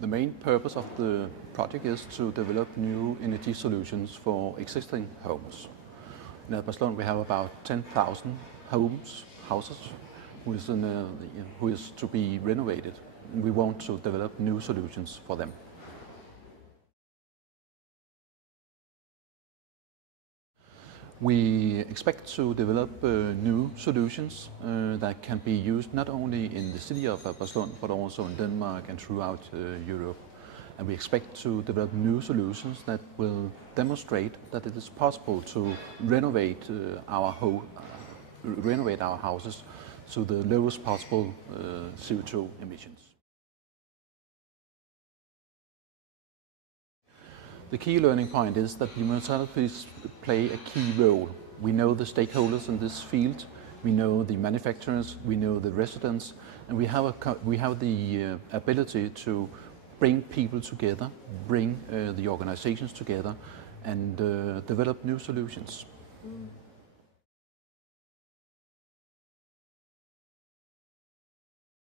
The main purpose of the project is to develop new energy solutions for existing homes. In Albertslund we have about 10,000 houses who is to be renovated. We want to develop new solutions for them. We expect to develop new solutions that can be used not only in the city of Albertslund but also in Denmark and throughout Europe. And we expect to develop new solutions that will demonstrate that it is possible to renovate our houses to the lowest possible CO2 emissions. The key learning point is that the municipalities play a key role. We know the stakeholders in this field, we know the manufacturers, we know the residents, and we have the ability to bring people together, bring the organizations together, and develop new solutions.